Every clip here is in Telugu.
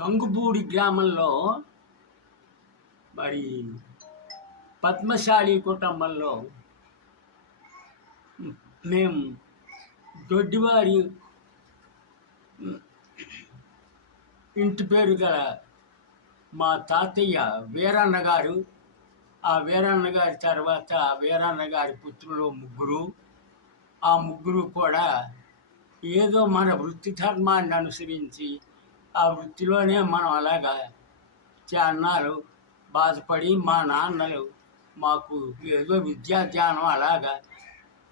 కంగుబూడి గ్రామంలో మరి పద్మశాలి కుటుంబంలో మేము దొడ్డివారి ఇంటి పేరు గల మా తాతయ్య వీరన్న గారు, ఆ వీరన్న గారి తర్వాత వీరన్న గారి పుత్రులు ముగ్గురు, ఆ ముగ్గురు కూడా ఏదో మన వృత్తి ధర్మాన్ని అనుసరించి ఆ వృత్తిలోనే మనం అలాగా చాన్నాళ్ళు బాధపడి మా నాన్నలు మాకు ఏదో విద్యా జ్ఞానం అలాగా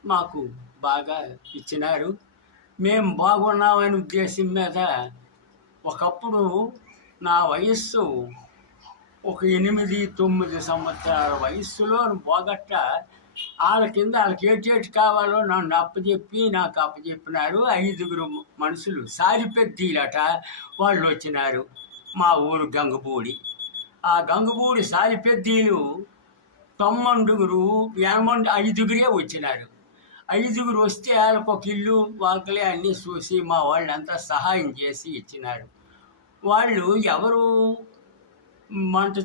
మాకు బాగా ఇచ్చినారు. మేము బాగున్నామనే ఉద్దేశం మీద ఒకప్పుడు నా వయస్సు ఒక 8-9 సంవత్సరాల వయస్సులో పోగట్ట వాళ్ళ కింద వాళ్ళకి ఏటేటి కావాలో నన్ను నాకు అప్పచెప్పినారు. 5 మనుషులు సారిపెద్దీలట వాళ్ళు వచ్చినారు మా ఊరు గంగబూడి. ఆ గంగబూడి సారిపెద్దీలు 5 వచ్చినారు. 5 వస్తే వాళ్ళకు ఒక ఇల్లు వాకలే అన్నీ చూసి మా వాళ్ళంతా సహాయం చేసి ఇచ్చినారు. వాళ్ళు ఎవరు వంట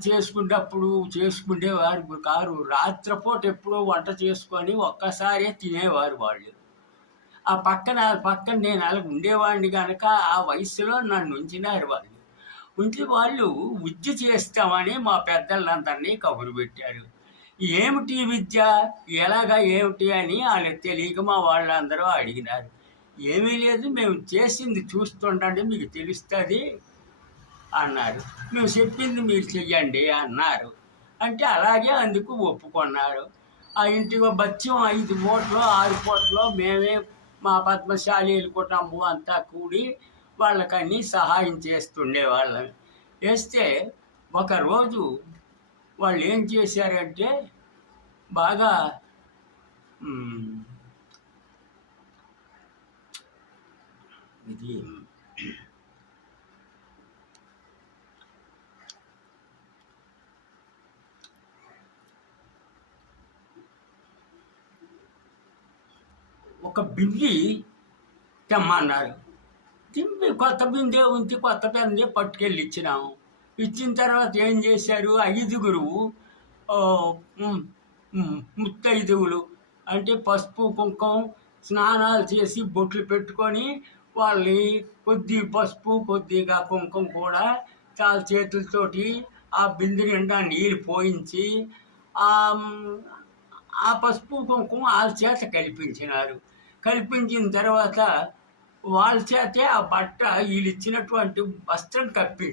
చేసుకునేవారు కారు. రాత్రిపూట ఎప్పుడో వంట చేసుకొని ఒక్కసారే తినేవారు వాళ్ళు. ఆ పక్కన నేను అలా ఉండేవాడిని కనుక ఆ వయసులో నన్ను ఉంచినారు వాళ్ళు. ఉంచి వాళ్ళు విద్య చేస్తామని మా పెద్దలందరినీ కబురు పెట్టారు. ఏమిటి విద్య, ఎలాగా ఏమిటి అని వాళ్ళకి తెలియక మా వాళ్ళందరూ అడిగినారు. ఏమీ లేదు, మేము చేసింది చూస్తుండండి మీకు తెలుస్తుంది అన్నారు. మేము చెప్పింది మీరు చెయ్యండి అన్నారు. అంటే అలాగే అందుకు ఒప్పుకున్నారు. ఆ ఇంటికి బత్యం 5 పూటలో 6 పూటలో మేమే మా పద్మశాలి కుటుంబం అంతా కూడి వాళ్ళకన్నీ సహాయం చేస్తుండేవాళ్ళం. చేస్తే ఒకరోజు వాళ్ళు ఏం చేశారంటే బాగా ఇది ఒక బింది తెమ్మన్నారు. కొత్త బిందే ఉంచి కొత్త బిందే పట్టుకెళ్ళి ఇచ్చినాము. ఇచ్చిన తర్వాత ఏం చేశారు, 5 ముత్తైదువులు అంటే పసుపు కుంకుమ స్నానాలు చేసి బొట్లు పెట్టుకొని వాళ్ళని కొద్ది పసుపు కొద్దిగా కుంకుమ కూడా చాలా చేతులతోటి ఆ బిందె నిండా నీళ్ళు పోయించి ఆ పసుపు కుంకుమ వాళ్ళ చేత కల్పించినారు. కల్పించిన తర్వాత వాళ్ళ చేతే ఆ బట్ట వీళ్ళు ఇచ్చినటువంటి వస్త్రం కప్పి